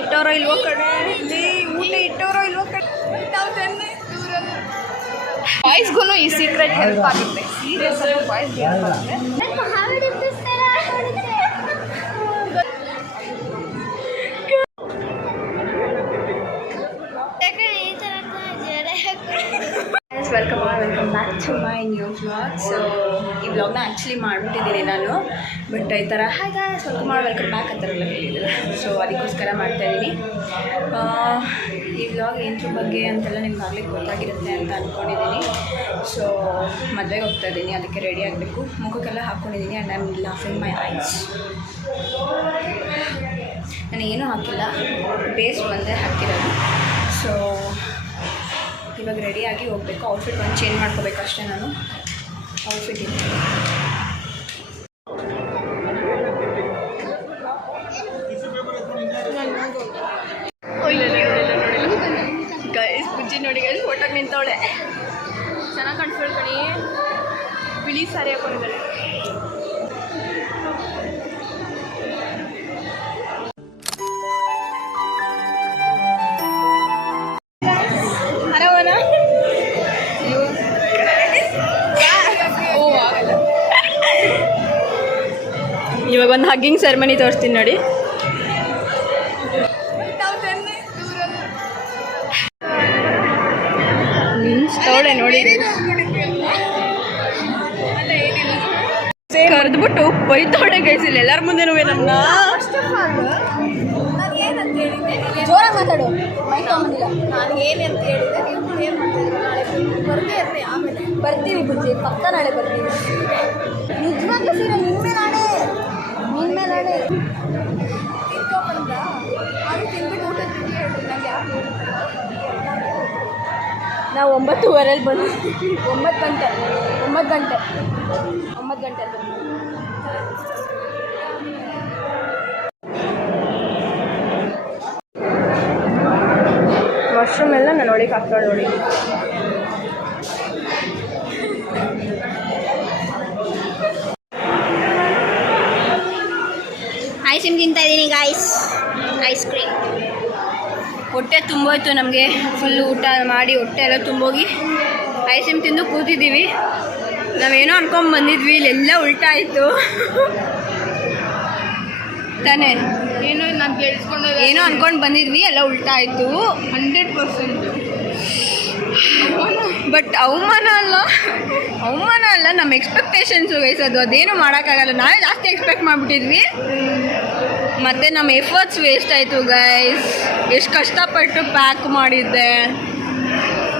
ಇಟ್ಟೋರೋ ಇಲ್ವೋ ಕಡೆ, ಇಲ್ಲಿ ಊಟ ಇಟ್ಟೋರೋ ಇಲ್ವೋ ಕಡೆ. ಬಾಯ್ಸ್ಗೂ ಈ ಸೀಕ್ರೆಟ್ ಹೆಲ್ಪ್ ಆಗುತ್ತೆ. ಸೀರಿಯಸ್ ಆಗಿ ಬಾಯ್ಸ್ಗೆ ಹೆಲ್ಪ್ ಆಗುತ್ತೆ. Welcome back to my new vlog. So ಈ ವ್ಲಾಗ್ನ ಆ್ಯಕ್ಚುಲಿ ಮಾಡಿಬಿಟ್ಟಿದ್ದೀನಿ ನಾನು, ಬಟ್ ಈ ಥರ ಹಾಗೆ ವೆಲ್ಕಮ್ ಬ್ಯಾಕ್ ಆ ಥರ ಎಲ್ಲ ಹೇಳಿದ್ರು. ಸೊ ಅದಕ್ಕೋಸ್ಕರ ಮಾಡ್ತಾಯಿದ್ದೀನಿ. ಈ ವ್ಲಾಗ್ ಏನರ ಬಗ್ಗೆ ಅಂತೆಲ್ಲ ನಿಮ್ಗೆ ಆಗ್ಲಿಕ್ಕೆ ಗೊತ್ತಾಗಿರುತ್ತೆ ಅಂತ ಅಂದ್ಕೊಂಡಿದ್ದೀನಿ. ಸೊ ಮದುವೆಗೆ ಹೋಗ್ತಾಯಿದ್ದೀನಿ, ಅದಕ್ಕೆ ರೆಡಿ ಆಗಬೇಕು. ಮುಖಕ್ಕೆಲ್ಲ ಹಾಕ್ಕೊಂಡಿದ್ದೀನಿ. And I am laughing my ice. ನಾನು ಏನೂ ಹಾಕಿಲ್ಲ, ಬೇಸ್ ಒಂದೇ ಹಾಕಿರೋದು. ಸೊ ಇವಾಗ ರೆಡಿಯಾಗಿ ಹೋಗಬೇಕು. ಔಟ್ಫಿಟ್ ಒಂದು ಚೇಂಜ್ ಮಾಡ್ಕೋಬೇಕು ಅಷ್ಟೇ. ನಾನು ಔಟ್ಫಿಟ್ ಇದೆ ಗೈಸ್. ಬುಜ್ಜಿ ನೋಡಿ ಗೈಸ್, ಫೋಟೋಗೆ ನಿಂತವಳೆ. ಚೆನ್ನಾಗಿ ಕಾಣಿಸ್ಕೊಳ್ ಕಣಿ. ಬಿಳಿ ಸಾರಿ ಹಾಕೊಂಡಿದ್ದಾಳೆ. ಇವಾಗ ಒಂದು ಹಗ್ಗಿಂಗ್ ಸೆರೆಮನಿ ತೋರಿಸ್ತೀನಿ ನೋಡಿ. ನಿಂತವಳೆ ನೋಡಿ. ಕರೆದ್ಬಿಟ್ಟು ಬೈತವಳೆ ಗೈಸಿಲ್ಲ ಎಲ್ಲರ ಮುಂದೆನೂ ನಮ್ಮನ್ನ. ಜೋರಾಗಿ ಮಾತಾಡು. ನಾನು ಏನಂತ ಹೇಳಿದೆ, ನೀವು ಏನು ಮಾಡ್ತಿದ್ದೀವಿ? ನಾಳೆ ಬರ್ದೇ ಇರ್ರಿ, ಆಮೇಲೆ ಬರ್ತೀವಿ ಬುಜ್ಜಿ, ಪಕ್ಕ ನಾಳೆ ಬರ್ತೀವಿ. ನಿಜವಾಗ್ಲೂ ಸೀರೆ ನಿನ್ಮೇಲೆ ನಾಳೆ ತಿನ್ಕೊಂಡ್ಬಂದ ಅದು ತಿನ್ಬಿಟ್ಟು ಊಟ ತಿಂದು ಹೇಳ್ರಿ. ನಂಗೆ ಯಾಕೆ ನಾವು 9:15 ಬಂದು 9 ಗಂಟೆ ಮಶ್ರೂಮ್ ಎಲ್ಲ ನಾನು ಒಳಗೆ ಹಾಕ್ತಾಳೆ ನೋಡಿ. ಐಸ್ ಕ್ರೀಮ್ ತಿಂತಾ ಇದ್ದೀನಿ ಗಾಯ್ಸ್. Ice cream. ಹೊಟ್ಟೆ ತುಂಬೋಯ್ತು ನಮಗೆ. ಫುಲ್ಲು ಊಟ ಮಾಡಿ ಹೊಟ್ಟೆ ಎಲ್ಲ ತುಂಬೋಗಿ ಐಸ್ ಕ್ರೀಮ್ ತಿಂದು ಕೂತಿದ್ದೀವಿ. ನಾವೇನೋ ಅನ್ಕೊಂಡು ಬಂದಿದ್ವಿ, ಇಲ್ಲೆಲ್ಲ ಉಲ್ಟಾ ಆಯಿತು ತಾನೇ. ಏನೋ ಅನ್ಕೊಂಡು ಬಂದಿದ್ವಿ, ಎಲ್ಲ ಉಲ್ಟಾ ಆಯಿತು. 100%. ಬಟ್ ಅವಮಾನ ಅಲ್ಲ, ನಮ್ಮ ಎಕ್ಸ್ಪೆಕ್ಟೇಷನ್ಸು ವಹಿಸೋದು. ಅದೇನು ಮಾಡೋಕ್ಕಾಗಲ್ಲ. ನಾವೇ ಜಾಸ್ತಿ ಎಕ್ಸ್ಪೆಕ್ಟ್ ಮಾಡಿಬಿಟ್ಟಿದ್ವಿ, ಮತ್ತು ನಮ್ಮ ಎಫರ್ಟ್ಸ್ ವೇಸ್ಟ್ ಆಯಿತು ಗೈಸ್. ಎಷ್ಟು ಕಷ್ಟಪಟ್ಟು ಪ್ಯಾಕ್ ಮಾಡಿದ್ದೆ.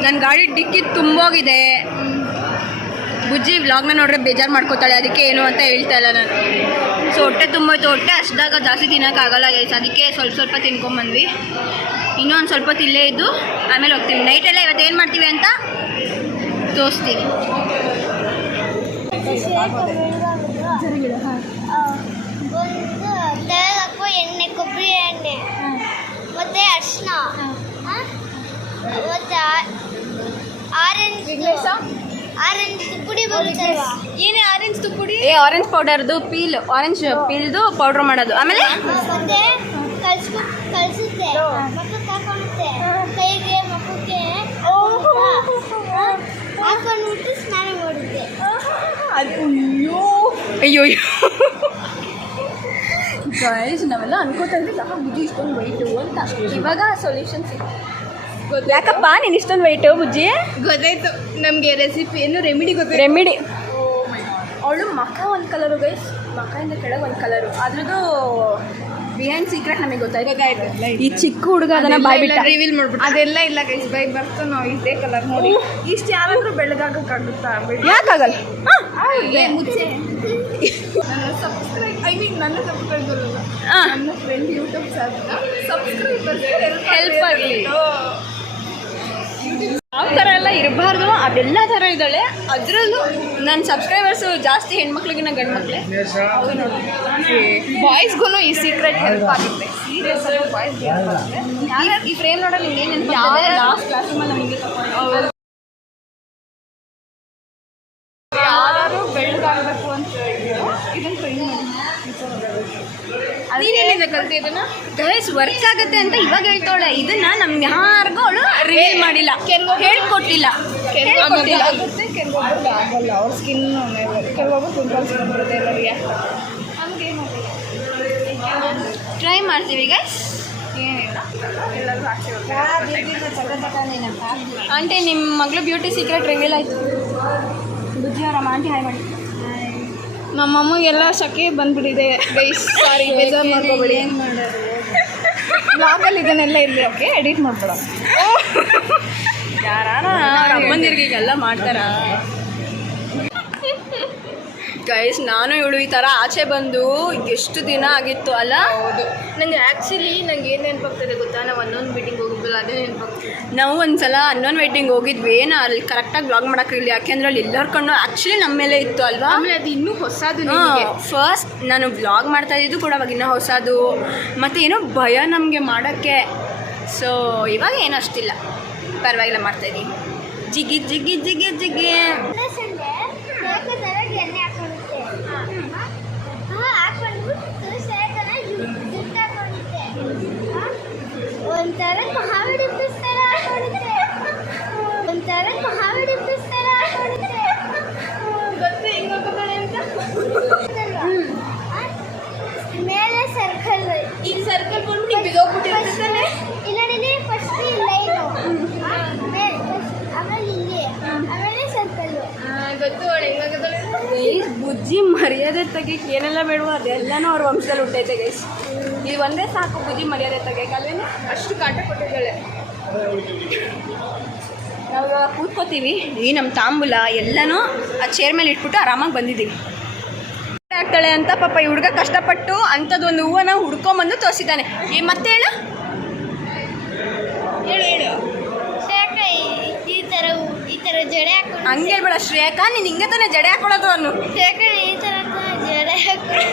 ನನ್ನ ಗಾಡಿ ಡಿಕ್ಕಿ ತುಂಬೋಗಿದೆ. ಬುಜ್ಜಿ ವ್ಲಾಗ್ನ ನೋಡ್ರೆ ಬೇಜಾರು ಮಾಡ್ಕೋತಾಳೆ, ಅದಕ್ಕೆ ಏನು ಅಂತ ಹೇಳ್ತಾ ಇಲ್ಲ ನಾನು. ಸೊ ಹೊಟ್ಟೆ ತುಂಬೋಯ್ತು. ಹೊಟ್ಟೆ ಅಷ್ಟಾಗ ಜಾಸ್ತಿ ತಿನ್ನೋಕ್ಕಾಗಲ್ಲ ಗೈಸ್, ಅದಕ್ಕೆ ಸ್ವಲ್ಪ ತಿನ್ಕೊಂಬಂದ್ವಿ. ಇನ್ನೂ ಒಂದು ಸ್ವಲ್ಪ ಇಲ್ಲೇ ಇದ್ದು ಆಮೇಲೆ ಹೋಗ್ತೀವಿ. ನೈಟೆಲ್ಲ ಇವತ್ತು ಏನು ಮಾಡ್ತೀವಿ ಅಂತ ತೋರಿಸ್ತೀವಿ. ಎಣ್ಣೆ, ಕೊಬ್ಬರಿ ಎಣ್ಣೆ, ಮತ್ತೆ ಅರ್ಶಿನ, ಮತ್ತೆ ಆರೆಂಜ್ ತುಪ್ಪುಡಿ ಬರುತ್ತಲ್ವಾ? ಏನೇ ಆರೆಂಜ್ ತುಪ್ಪುಡಿ? ಆರೆಂಜ್ ಪೌಡರ್ದು ಆರೆಂಜ್ ಪೀಲ್ದು ಪೌಡ್ರ್ ಮಾಡೋದು. ಆಮೇಲೆ ಮತ್ತೆ ಕಲಿಸುತ್ತೆ, ಮಕ್ಕಕ್ಕೆ ಹಾಕೊಳ್ಳುತ್ತೆ, ಕೈಗೆ ಮಕ್ಕಕ್ಕೆ ಹಾಕೊಂಡ್ಬಿಟ್ಟು ಸ್ನಾನ ಮಾಡುತ್ತೆ. ಅಯ್ಯೋ ಗೈಸ್, ನಾವೆಲ್ಲ ಅನ್ಕೋತಾ ಇದ್ವಿ ಯಾಕೆ ಬುಜ್ಜಿ ಇಷ್ಟೊಂದು ವೈಟು ಅಂತ. ಇವಾಗ ಸೊಲ್ಯೂಷನ್ ಸಿಕ್ತು. ಯಾಕಪ್ಪ ನೀನು ಇಷ್ಟೊಂದು ವೈಟು ಬುಜ್ಜಿ? ಗೊತ್ತಾಯ್ತು ನಮಗೆ ರೆಸಿಪಿ ಏನು, ರೆಮಿಡಿ ಗೊತ್ತಾಯ್ತು. ರೆಮಿಡಿ. ಅವಳು ಮಖ ಒಂದು ಕಲರು ಗೈಸ್, ಮಖದಿಂದ ಕೆಳಗೆ ಒಂದು ಕಲರು. ಅದ್ರದ್ದು ಬಿಹೈಂಡ್ ಸೀಕ್ರೆಟ್ ನಮಗೆ ಗೊತ್ತಾಯ್ತು. ಈ ಚಿಕ್ಕ ಹುಡುಗ ಅದನ್ನ ಬಾಯ್ಬಿಟ್ಟ ರಿವೀಲ್ ಮಾಡ್ಬಿಟ್ಟು. ಅದೆಲ್ಲ ಇಲ್ಲ ಗೈಸ್, ಬೈ ಬರ್ತು ನಾವು ಇದೇ ಕಲರ್ ನೋಡಿ. ಇಷ್ಟು ಯಾರಾದ್ರೂ ಬೆಳಗಾಗಕ್ಕಾಗುತ್ತಾ? ಯಾಕಾಗಲ್ಲ? ಮುಚ್ಚೆ ನನ್ನ ಸಬ್ಸ್ಕ್ರೈಬರ್ ಅಲ್ಲ, ನನ್ನ ಫ್ರೆಂಡ್ ಯೂಟ್ಯೂಬ್ ಸಬ್ಸ್ಕ್ರೈಬರ್ಸ್ ಹೆಲ್ಪ್ ಆಗಲಿ. ಯಾವ ಥರ ಎಲ್ಲ ಇರಬಾರ್ದು, ಅದೆಲ್ಲ ಥರ ಇದ್ದಾಳೆ. ಅದರಲ್ಲೂ ನನ್ನ ಸಬ್ಸ್ಕ್ರೈಬರ್ಸು ಜಾಸ್ತಿ ಹೆಣ್ಮಕ್ಳಿಗಿನ ಗಂಡು ಮಕ್ಕಳೇ. ಹೌದು ನೋಡಿ, ಬಾಯ್ಸ್ಗೂ ಈ ಸೀಕ್ರೆಟ್ ಹೆಲ್ಪ್ ಆಗುತ್ತೆ. ಸೀರಿಯಸ್ ಆಗಿ ಬಾಯ್ಸ್ಗೆ ಹೆಲ್ಪ್ ಆಗುತ್ತೆ. ಈ ಫ್ರೇಮ್ ನೋಡೋದು ನಿಮ್ಗೆ ಏನು ಲಾಸ್ಟ್ ಕ್ಲಾಸ್ ರೂಮಲ್ಲಿ ನಮಗೆ ತಗೊಂಡು ಯಾರು ಬೆಳಗಾಗಬೇಕು ಅಂತ ಇದನ್ನು ಟ್ರೈ ಮಾಡಿ. ಎಲ್ಲಿಂದ ಕಲ್ತಿ ಇದನ್ನ ಗೈಸ್ ವರ್ಕ್ ಆಗುತ್ತೆ ಅಂತ ಇವಾಗ ಹೇಳ್ತಾಳೆ. ಇದನ್ನ ನಮ್ಗೆ ಯಾರಿಗೂ ಅವಳು ರಿವೀಲ್ ಮಾಡಿಲ್ಲ, ಹೇಳ್ಕೊಟ್ಟಿಲ್ಲ. ಆಗುತ್ತೆ, ಕೆಲವೊಬ್ಬರು ಆಗಲ್ಲ. ಅವ್ರ ಸ್ಕಿನ್ ಕೆಲವೊಬ್ಬರು ಪಿಂಪಲ್ಸ್ ಬಂದ್ಬಿಡುತ್ತೆ ಎಲ್ಲರಿಗೆ. ಹಂಗೇನು ಟ್ರೈ ಮಾಡ್ತೀವಿ ಗೈಸ್. ಏನಿಲ್ಲ, ಎಲ್ಲರೂ ಆಚೆ ಆಂಟಿ ನಿಮ್ಮ ಮಗಳು ಬ್ಯೂಟಿ ಸೀಕ್ರೆಟ್ ರಿವೀಲ್ ಆಯ್ತು. ಬುಜ್ಜಿ ಅವರ ಆಂಟಿ ಹಾಯ್ ಮಾಡಿ. ನಮ್ಮಮ್ಮಗೆ ಸಖೆ ಬಂದ್ಬಿಟ್ಟಿದೆ ಗೈಸ್, ಸಾರಿ ಬೇಜಾರು ಮಾಡ್ಕೋಬೇಡಿ. ಬ್ಲಾಗಲ್ಲಿ ಇದನ್ನೆಲ್ಲ ಇರಲಿ, ಓಕೆ, ಎಡಿಟ್ ಮಾಡ್ಬೇಡ. ಯಾರಾನ ಅವ್ರ ಅಮ್ಮಂದಿರ್ಗೆಲ್ಲ ಮಾಡ್ತಾರ ಗೈಸ್. ನಾನು ಇವಳು ಈ ಥರ ಆಚೆ ಬಂದು ಎಷ್ಟು ದಿನ ಆಗಿತ್ತು ಅಲ್ಲ. ಹೌದು, ನಂಗೆ ಆ್ಯಕ್ಚುಲಿ ನಂಗೆ ಏನು ನೆನಪಾಗ್ತದೆ ಗೊತ್ತಾ, ನಾವು ಅನ್ನೊಂದು ಮೀಟಿಂಗ್ ಹೋಗಿದ್ವಲ್ಲ, ಅದೇ ನೆನಪಾಗ್ತದೆ. ನಾವು ಒಂದ್ಸಲ ಅನ್ನೊಂದು ವೆಡ್ಡಿಂಗ್ ಹೋಗಿದ್ವಿ. ನಾ ಅಲ್ಲಿ ಕರೆಕ್ಟಾಗಿ ಬ್ಲಾಗ್ ಮಾಡೋಕ್ಕಿರಲಿ, ಯಾಕೆಂದ್ರೆ ಅಲ್ಲಿ ಎಲ್ಲರ ಕಣ್ಣು ಆ್ಯಕ್ಚುಲಿ ನಮ್ಮ ಮೇಲೆ ಇತ್ತು ಅಲ್ವಾ. ಆಮೇಲೆ ಅದು ಇನ್ನೂ ಹೊಸದು. ಫಸ್ಟ್ ನಾನು ಬ್ಲಾಗ್ ಮಾಡ್ತಾ ಇದ್ದಿದ್ದು ಕೂಡ ಅವಾಗ ಇನ್ನೂ ಹೊಸದು, ಮತ್ತು ಏನೋ ಭಯ ನಮಗೆ ಮಾಡೋಕ್ಕೆ. ಸೊ ಇವಾಗ ಏನು ಅಷ್ಟಿಲ್ಲ, ಪರವಾಗಿಲ್ಲ ಮಾಡ್ತಾಯಿದ್ದೀವಿ. ಜಿಗಿ ಜಿಗಿ ಜಿಗಿ ಜಿಗಿ ಎಣ್ಣೆ ಹಾಕೊಂಡುತ್ತೆ. ಹಾಕೊಂಡ್ಬಿಟ್ಟು ಸೇಕನ ಜುಟ್ಟು ಹಾಕೊಂಡುತ್ತೆ. ಒಂಥರ ಕಾಮಿಡಿ ಪುಸ್ತಕ ಹಾಕೊಂಡುತ್ತೆ. ಒಂಥರ ಕಾಮಿಡಿ ಪುಸ್ತಕ ಹಾಕೊಂಡುತ್ತೆ. ಗೊತ್ತು ಹೆಂಗೆ ಹೋಗ್ತಾಳೆ ಅಂತ. ಮೇಲೆ ಸರ್ಕಲ್, ಈಗ ಸರ್ಕಲ್ ಬಂದು ನೀವು ಬಿದ್ದೋಗ್ಬಿಟ್ಟಿರ್ತಾನೆ. ಇಲ್ಲ ನೀನು ಫಸ್ಟ್ ಲೈನು, ಆಮೇಲೆ ಇಲ್ಲಿ, ಆಮೇಲೆ ಸರ್ಕಲ್ಲು. ಗೊತ್ತು ಅವಳು ಹೆಂಗಾಗತ್ತಾಳೆ. ಬುಜ್ಜಿ ಮರ್ಯಾದೆ ತೆಗಿಯಕ್ಕೆ ಏನೆಲ್ಲ ಬೇಡವೋ ಅದೆಲ್ಲನೂ ಅವ್ರ ವಂಶದಲ್ಲಿ ಹುಟ್ಟೈತೆ ಗೈಸ್. ಇದು ಒಂದೇ ಸಾಕು ಬುಜ್ಜಿ ಮರ್ಯಾದೆ ತೆಗಿಯಕ್ಕೆ, ಅಲ್ವೇನು ಅಷ್ಟು ಕಾಟ ಕೊಟ್ಟಿದ್ದಾಳೆ. ನಾವು ಇವಾಗ ಕೂತ್ಕೋತೀವಿ. ಈ ನಮ್ಮ ತಾಂಬೂಲ ಎಲ್ಲನೂ ಆ ಚೇರ್ ಮೇಲೆ ಇಟ್ಬಿಟ್ಟು ಆರಾಮಾಗಿ ಬಂದಿದ್ದೀವಿ. ಆಗ್ತಾಳೆ ಅಂತ ಪಾಪ ಈ ಹುಡುಗ ಕಷ್ಟಪಟ್ಟು ಅಂಥದ್ದೊಂದು ಹೂವನ್ನ ಹುಡ್ಕೊಂಬಂದು ತೋರಿಸಿದ್ದಾನೆ. ಮತ್ತೆ ಹೇಳು ಹೇಳು ಹೇಳು. ಈ ಥರ ಜಡೆ ಹಾಕೊಂಡು ಹಂಗೆ ಹೇಳ್ಬೇಡ ಶ್ರೇಯಕ, ನೀನು ಹಿಂಗೆ ತಾನೇ ಜಡೆ ಹಾಕೊಳ್ಳೋದು ಅನ್ನು. ಈ ಥರ ಜಡೆ ಹಾಕೊಂಡು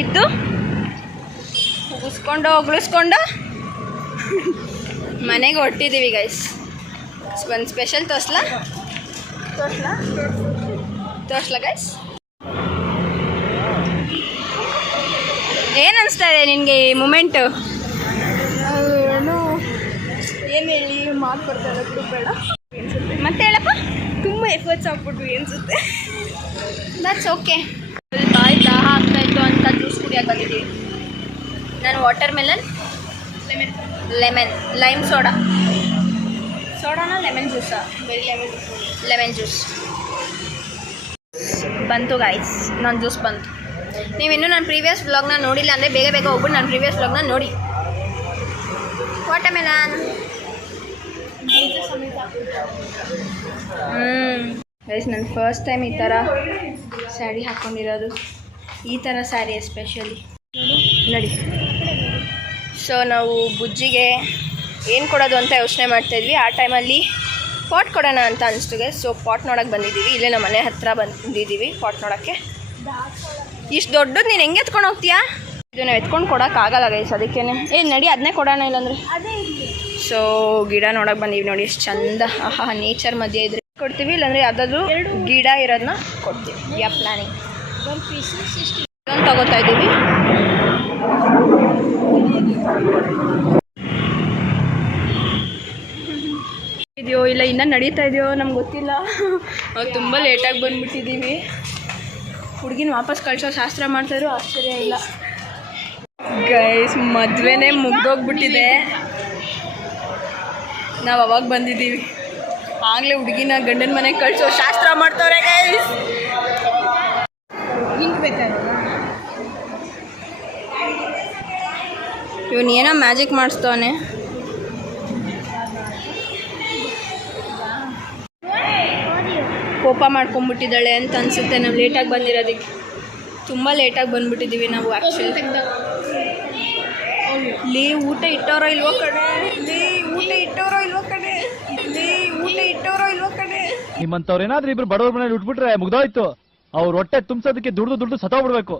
ಇದ್ದು ಉಗಿಸ್ಕೊಂಡು ಮನೆಗೆ ಹೊಟ್ಟಿದ್ದೀವಿ ಗೈಸ್. ಒಂದು ಸ್ಪೆಷಲ್ ತೋರಿಸ್ಲಾ ಗೈಸ್. ಏನು ಅನಿಸ್ತಾ ಇದೆ ನಿನಗೆ ಈ ಮೂಮೆಂಟು? ಏನು ಹೇಳಿ, ಮಾತು ಬರ್ತಾಯಿಲ್ಲ, ಬಿಡು ಬೇಡ. ಮತ್ತೆ ಹೇಳಪ್ಪ. ತುಂಬ ಎಫರ್ಟ್ಸ್ ಹಾಕ್ಬಿಟ್ವಿ ಅನಿಸುತ್ತೆ. That's okay. ಬಾಯಿ ದಾಹ ಆಗ್ತಾಯಿತ್ತು ಅಂತ ಜ್ಯೂಸ್ ಕುಡಿಯೋಕೆ ಬಂದಿದ್ದೀವಿ. ನಾನು ವಾಟರ್ ಮೆಲನ್, ಲೈಮ್ ಸೋಡಾನ ಲೆಮನ್ ಜ್ಯೂಸಾ? ಲೆಮನ್ ಜ್ಯೂಸ್ ಬಂತು ಗಾಯ್ಸ್. ನನ್ನ ಜ್ಯೂಸ್ ಬಂತು. ನೀವಿನ್ನೂ ನನ್ನ ಪ್ರೀವಿಯಸ್ ವ್ಲಾಗ್ನ ನೋಡಿಲ್ಲ ಅಂದರೆ ಬೇಗ ಹೋಗ್ಬಿಟ್ಟು ನನ್ನ ಪ್ರೀವಿಯಸ್ ವ್ಲಾಗ್ನ ನೋಡಿ. ವಾಟರ್ ಮೆಲನ್ ಗೈಸ್, ನನ್ನ ಫಸ್ಟ್ ಟೈಮ್ ಈ ಥರ ಸ್ಯಾರಿ ಹಾಕ್ಕೊಂಡಿರೋದು. ಈ ಥರ ಸ್ಯಾರಿ ಎಸ್ಪೆಷಲಿ ನೋಡಿ. ಸೊ ನಾವು ಬುಜ್ಜಿಗೆ ಏನು ಕೊಡೋದು ಅಂತ ಯೋಚನೆ ಮಾಡ್ತಾಯಿದ್ವಿ. ಆ ಟೈಮಲ್ಲಿ ಪಾಟ್ ಕೊಡೋಣ ಅಂತ ಅನಿಸ್ತು ಗೈಸ್. ಸೊ ಪಾಟ್ ನೋಡೋಕ್ಕೆ ಬಂದಿದ್ದೀವಿ. ಇಲ್ಲೇ ನಮ್ಮ ಮನೆ ಹತ್ತಿರ ಬಂದಿದ್ದೀವಿ ಪಾಟ್ ನೋಡೋಕ್ಕೆ. ಇಷ್ಟು ದೊಡ್ಡದು ನೀನು ಹೆಂಗೆ ಎತ್ಕೊಂಡು ಹೋಗ್ತೀಯಾ? ಇದು ನಾವು ಎತ್ಕೊಂಡು ಕೊಡೋಕ್ಕಾಗಲ್ಲ ಗೈಸ್, ಅದಕ್ಕೇನೆ ನಡಿ ಅದನ್ನೇ ಕೊಡೋಣ ಇಲ್ಲಾಂದರೆ. ಸೊ ಗಿಡ ನೋಡೋಕೆ ಬಂದೀವಿ. ನೋಡಿ ಎಷ್ಟು ಚಂದ, ಆಹಾ, ನೇಚರ್ ಮಧ್ಯೆ ಇದ್ರೆ ಕೊಡ್ತೀವಿ, ಇಲ್ಲಾಂದರೆ ಯಾವುದಾದ್ರೂ ಗಿಡ ಇರೋದನ್ನ ಕೊಡ್ತೀವಿ. ಯಾ ಪ್ಲಾನಿಂಗ್ ಇದನ್ನು ತಗೋತಾ ಇದ್ದೀವಿ. ಇದೆಯೋ ಇಲ್ಲ ಇನ್ನೂ ನಡೀತಾ ಇದೆಯೋ ನಮ್ಗೆ ಗೊತ್ತಿಲ್ಲ. ನಾವು ತುಂಬ ಲೇಟಾಗಿ ಬಂದುಬಿಟ್ಟಿದ್ದೀವಿ. ಹುಡುಗಿನ ವಾಪಸ್ ಕಳಿಸೋ ಶಾಸ್ತ್ರ ಮಾಡ್ತಾಯಿದ್ರು, ಆಶ್ಚರ್ಯ ಇಲ್ಲ ಗೈಸ್. ಮದುವೆನೇ ಮುಗ್ದೋಗ್ಬಿಟ್ಟಿದೆ. ನಾವು ಅವಾಗ ಬಂದಿದ್ದೀವಿ, ಆಗಲೇ ಹುಡುಗಿನ ಗಂಡನ ಮನೆಗೆ ಕಳಿಸೋ ಶಾಸ್ತ್ರ ಮಾಡ್ತವ್ರೆ ಗೈಸ್. ಇವನು ಏನೋ ಮ್ಯಾಜಿಕ್ ಮಾಡಿಸ್ತವನೆ. ಕೋಪ ಮಾಡ್ಕೊಂಬಿಟ್ಟಿದ್ದಾಳೆ ಅಂತ ಅನಿಸುತ್ತೆ. ನಾವು ಲೇಟಾಗಿ ಬಂದಿರೋದಕ್ಕೆ, ತುಂಬ ಲೇಟಾಗಿ ಬಂದುಬಿಟ್ಟಿದ್ದೀವಿ ನಾವು ಆ್ಯಕ್ಚುಲಿ. ಲೇ ಊಟ ಇಟ್ಟೋರೋ ಇಲ್ವೋ ಕಡೆ, ನಿಮ್ಮಂತವ್ರು ಏನಾದ್ರೂ ಇಬ್ರು ಬಡವ್ರ ಮನೇಲಿ ಉಟ್ಬಿಟ್ರೆ ಮುಗ್ದೋಯ್ತು. ಅವ್ರ ಹೊಟ್ಟೆ ತುಂಬಿಸೋದಕ್ಕೆ ದುಡ್ದು ಸತ್ತೋಗ್ಬಿಡ್ಬೇಕು.